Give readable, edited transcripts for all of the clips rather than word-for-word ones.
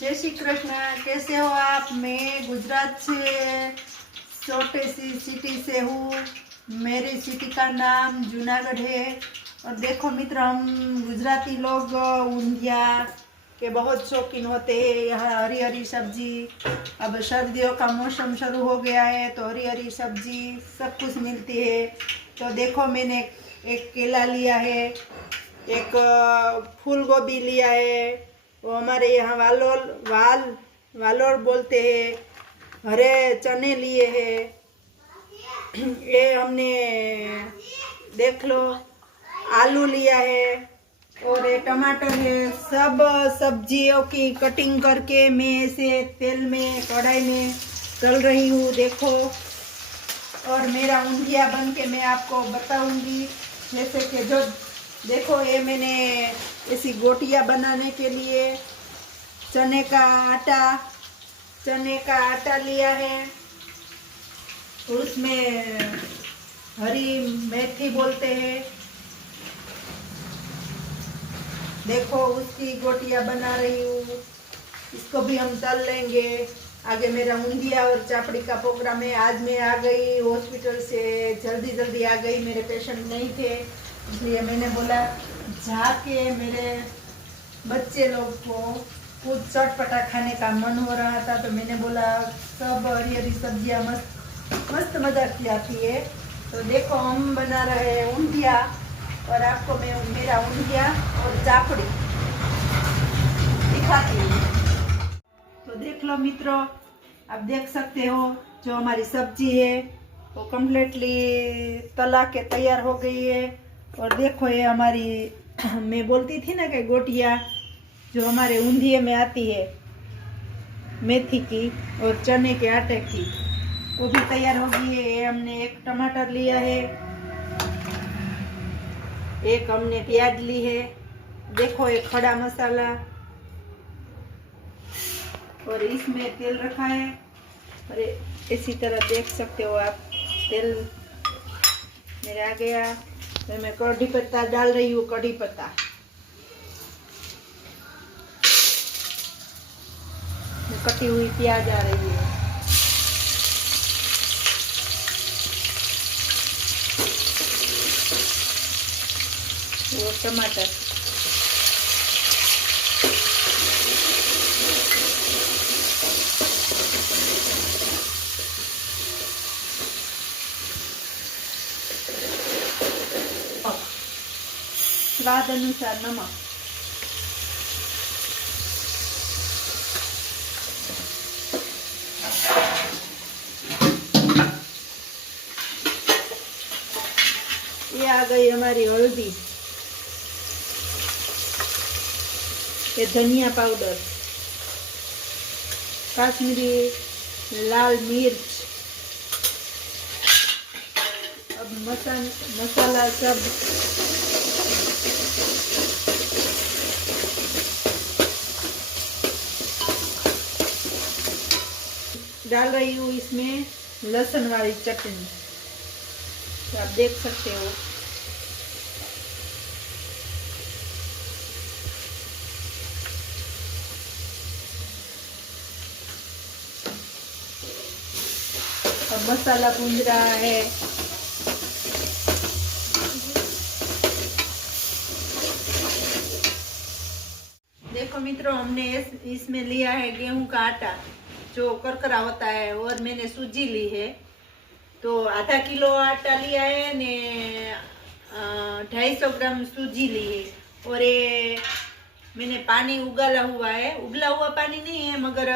जय श्री कृष्ण। कैसे हो आप? मैं गुजरात से छोटे सी सिटी से हूँ। मेरी सिटी का नाम जूनागढ़ है। और देखो मित्र, हम गुजराती लोग ऊंधिया के बहुत शौकीन होते हैं। यहाँ हरी हरी सब्जी, अब सर्दियों का मौसम शुरू हो गया है तो हरी हरी सब्जी सब कुछ मिलती है। तो देखो, मैंने एक केला लिया है, एक फूल गोभी लिया है, वो हमारे यहाँ वालोर बोलते हैं। हरे चने लिए हैं, ये हमने देख लो आलू लिया है, और ये टमाटर है। सब सब्जियों की कटिंग करके मैं इसे तेल में कढ़ाई में तल रही हूँ। देखो, और मेरा ऊंधिया बन के मैं आपको बताऊंगी। जैसे कि जो देखो, ये मैंने ऐसी गोटियां बनाने के लिए चने का आटा लिया है। उसमें हरी मेथी बोलते हैं। देखो, उसकी गोटियां बना रही हूँ। इसको भी हम तल लेंगे। आगे मेरा ऊंधिया और चापड़ी का प्रोग्राम है। आज मैं आ गई हॉस्पिटल से, जल्दी आ गई। मेरे पेशेंट नहीं थे, इसलिए मैंने बोला जाके मेरे बच्चे लोग को कुछ चटपटा खाने का मन हो रहा था, तो मैंने बोला सब हरी हरी सब्जियां मस्त मजा की आती है। तो देखो, हम बना रहे हैं ऊंधिया, और आपको मैं मेरा ऊंधिया और चापड़ी दिखाती हूँ। तो देख लो मित्रों, आप देख सकते हो जो हमारी सब्जी है वो कम्प्लीटली तला के तैयार हो गई है। और देखो, ये हमारी मैं बोलती थी ना कि गोटियां जो हमारे ऊंधिये में आती है मेथी की और चने के आटे की, वो भी तैयार हो गई है। हमने एक टमाटर लिया है, एक हमने प्याज ली है। देखो, एक खड़ा मसाला, और इसमें तेल रखा है। और इसी तरह देख सकते हो आप, तेल मेरे आ गया। तो मैं कढ़ी पत्ता डाल रही हूँ। कढ़ी पत्ता, कटी हुई प्याज आ रही है। वो टमाटर, स्वाद अनुसार नमक, ये आ गई हमारी हल्दी, ये धनिया पाउडर, काश्मीरी लाल मिर्च। अब मसाला सब डाल रही हूँ। इसमें लहसुन वाली चटनी, तो आप देख सकते हो। अब मसाला भून रहा है। देखो मित्रों, हमने इसमें लिया है गेहूं का आटा जो करकरा होता है, और मैंने सूजी ली है। तो आधा किलो आटा लिया है ने 250 ग्राम सूजी ली है। और ये मैंने पानी उगाला हुआ है, उबला हुआ पानी नहीं है मगर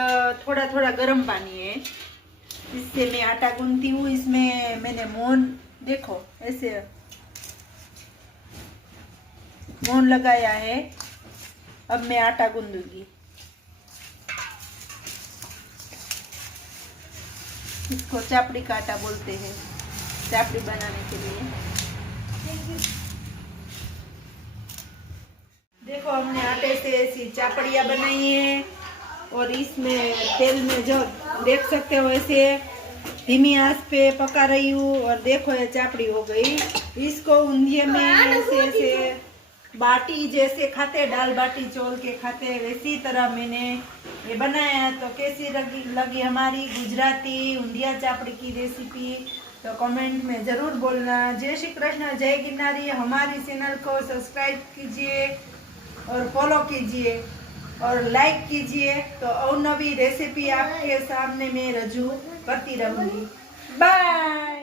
थोड़ा थोड़ा गर्म पानी है। इससे मैं आटा गूंथती हूँ। इसमें मैंने मोहन, देखो ऐसे मोहन लगाया है। अब मैं आटा गूंदूंगी। इसको चापड़ी का आटा बोलते हैं, चापड़ी बनाने के लिए। देखो, हमने आटे से ऐसी चापड़ियाँ बनाई है, और इसमें तेल में जो देख सकते हो ऐसे धीमी आंच पे पका रही हूँ। और देखो, ये चापड़ी हो गई। इसको ऊंधिये में ऐसे ऐसे बाटी जैसे खाते, दाल बाटी चौल के खाते, वैसी तरह मैंने ये बनाया। तो कैसी लगी हमारी गुजराती ऊंधिया चापड़ी की रेसिपी, तो कमेंट में ज़रूर बोलना। जय श्री कृष्ण, जय गिरनारी। हमारी चैनल को सब्सक्राइब कीजिए और फॉलो कीजिए और लाइक कीजिए, तो अवनवी रेसिपी आपके सामने मैं रजू करती रहूँगी। बाय।